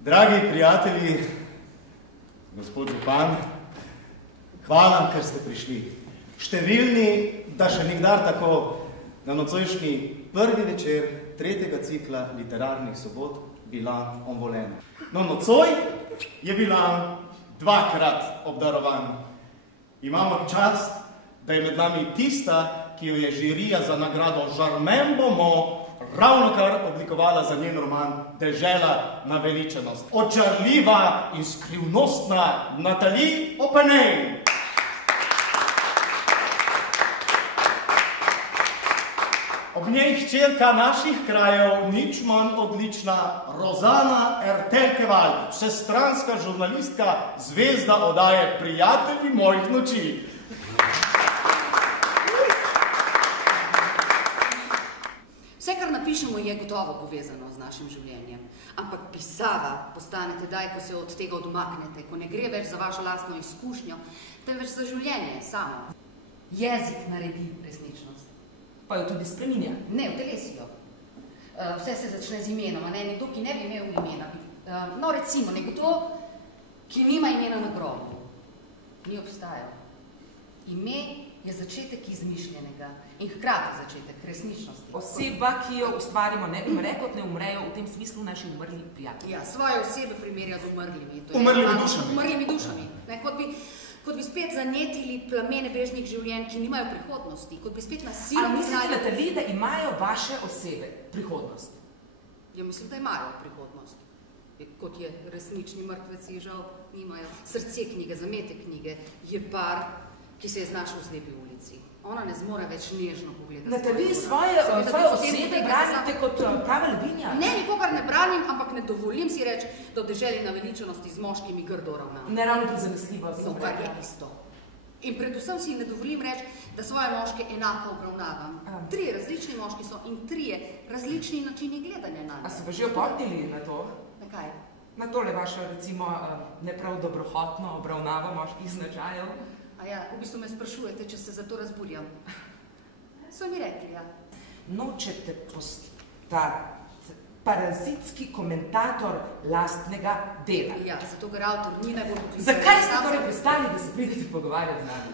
Dragi prijatelji, gospod župan, hvala, ker ste prišli. Številni, da še nikdar tako, na nocojšnji prvi večer tretjega cikla literarnih sobot Bilan Onvolena. No, nocoj je Bilan dvakrat obdarovan. Imamo čast, da je med nami tista, ki jo je žirija za nagrado Žarmen Bomo ravnokar oblikovala za njen roman Dežela naveličenost. Očarljiva in skrivnostna Nathalie Oppenheim. Ob njej hčerka naših krajev, nič manj odlična, Rozana Ertelkeval, vsestranska žurnalistka, zvezda oddaje Prijatelji mojih noči. Vse, kar napišemo, je gotovo povezano z našim življenjem. Ampak pisava postane tedaj, ko se od tega odmaknete, ko ne gre več za vašo lastno izkušnjo, temveč za življenje samo. Jezik naredi resničnost. Pa jo tudi spreminja. Ne, vtelesi jo. Vse se začne z imenom, a ne nekdo, ki ne bi imel imena. No, recimo, nekdo, ki nima imena na grobu. Ni obstajal. Ime je začetek izmišljenega in hkrati začetek resničnosti. Oseba, ki jo ustvarimo, ne umre, kot ne umrejo v tem smislu naši umrli prijatelji. Ja, svoje osebe primerja z umrlimi. Umrlimi dušami. Umrlimi dušami. Kot bi spet zanetili plamene bežnih življenj, ki nimajo prihodnosti, kot bi spet nasilno... Ali mislite, Nathalie, da imajo vaše osebe prihodnost? Ja, mislim, da imajo prihodnost. Kot je resnični mrtveci, žal, nimajo. Srce knjige, zametek knjige je par, ki se je znašel v slepi ulici. Ona ne zmore več nežno pogledati. Nathalie, svoje osebe branite kot prava lvinja? Ne, nikogar ne branim, ampak ne dovolim si reči, da v deželi naveličenosti z moškimi grdo ravnam. Ne ravno prizanesljivo. No, kar je isto. In predvsem si ne dovolim reči, da svoje moške enako obravnavam. Trije različni moški so in trije različni načini gledanja na njih. A se pa že opomnili na to? Na kaj? Na tole vašo, recimo, neprav dobrohotno obravnavo moških značajev? A ja, v bistvu me sprašujete, če se za to razbuljam. So mi rekli, ja. Nočete postati parazitski komentator lastnega dela. Ja, zato ker avtor ni najbolj poklical. Zakaj ste torej pristali, da se pridete pogovarjati z nami?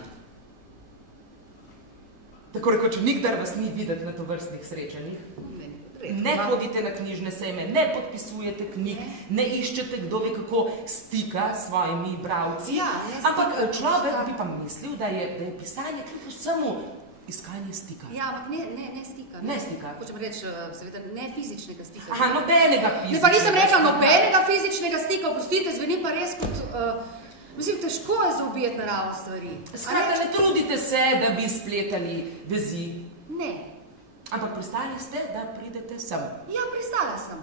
Tako rekoč, nikdar vas ni videti na tovrstnih srečanjih. Ne hodite na knjižne sejme, ne podpisujete knjig, ne iščete kdo ve kako stika s svojimi bralci. Ampak človek bi pa mislil, da je pisanje kljub vsemu iskanje stika. Ja, ampak ne stika. Ne stika. Hočem reči, seveda, ne fizičnega stika. Aha, nobenega fizičnega. Ne, pa nisem rekla nobenega fizičnega stika, oprostite, zveni pa res kot... Mislim, težko je zaobjeti naravo stvari. Skratka, ne trudite se, da bi spletali vezi. Ne. Ampak pristali ste, da pridete sem. Ja, pristala sem.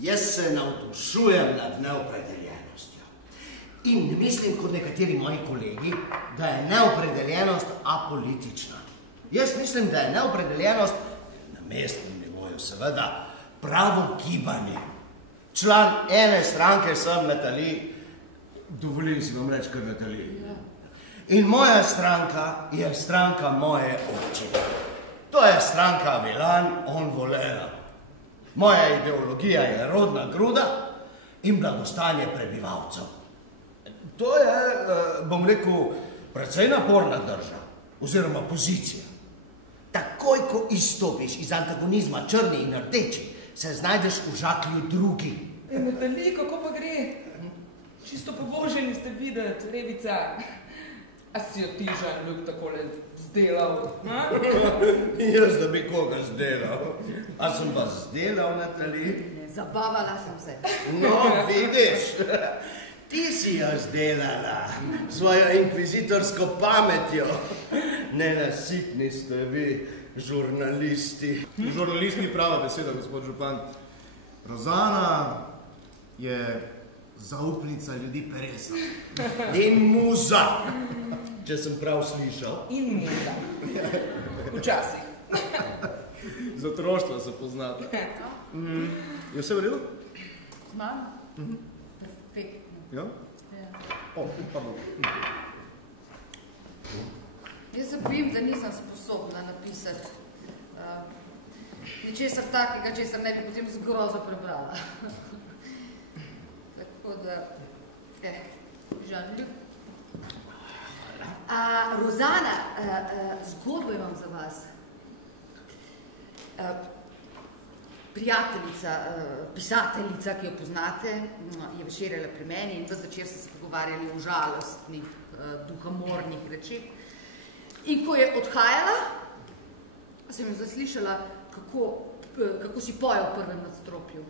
Jaz se navdušujem nad neopredeljenostjo. In ne mislim, kot nekateri moji kolegi, da je neopredeljenost apolitična. Jaz mislim, da je neopredeljenost na mestnem nivoju, seveda, pravo gibanje. Član ene stranke sem, Nathalie, dovolim si vam reči, kar Nathalie. In moja stranka je stranka moje občine. To je stranka Bilan Onvolena. Moja ideologija je rodna gruda in blagostanje prebivalcev. To je, bom rekel, precej naporna drža, oziroma pozicija. Takoj, ko izstopiš iz antagonizma črni in rdeči, se znajdeš v žaklju drugi. Nathalie, kako pa gre? Čisto povoženi ste videti, levica. A si jo ti, Žan-Luk, takole zdelal? Jaz, da bi koga zdelal. A sem vas zdelal, Nathalie? Ne, zabavala sem se. No, vidiš, ti si jo zdelala svojo inkvizitorsko pametjo. Nenasitni ste vi, žurnalisti. Žurnalist ni prava beseda, gospod župan. Rozana je zaupnica ljudi peresa. In muza, če sem prav slišal. In muza. Včasih. Z otroštva se poznate. Je vse v redu? Z mano? Perfektno. Ja? Jaz se bojim, da nisem sposobna napisati ničesar takega, česar ne bi potem z grozo prebrala. Tako da, Jean-Luc. Rozana, zgodbo imam za vas. Prijateljica, pisateljica, ki jo poznate, je večerjala pri meni in ves večer so se pogovarjali o žalostnih, duhamornih rečeh. In ko je odhajala, sem jo zaslišala, kako si poje v prvem nadstropju.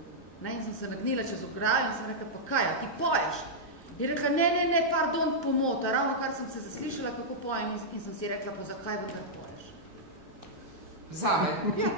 In sem se nagnila čez ograjo in sem rekla, pa kaj, ti poješ? Je rekla, ne, pardon, pomota, ravno kar sem se zaslišala, kako pojem in sem si rekla, pa zakaj vendar poješ? Zame? Ja.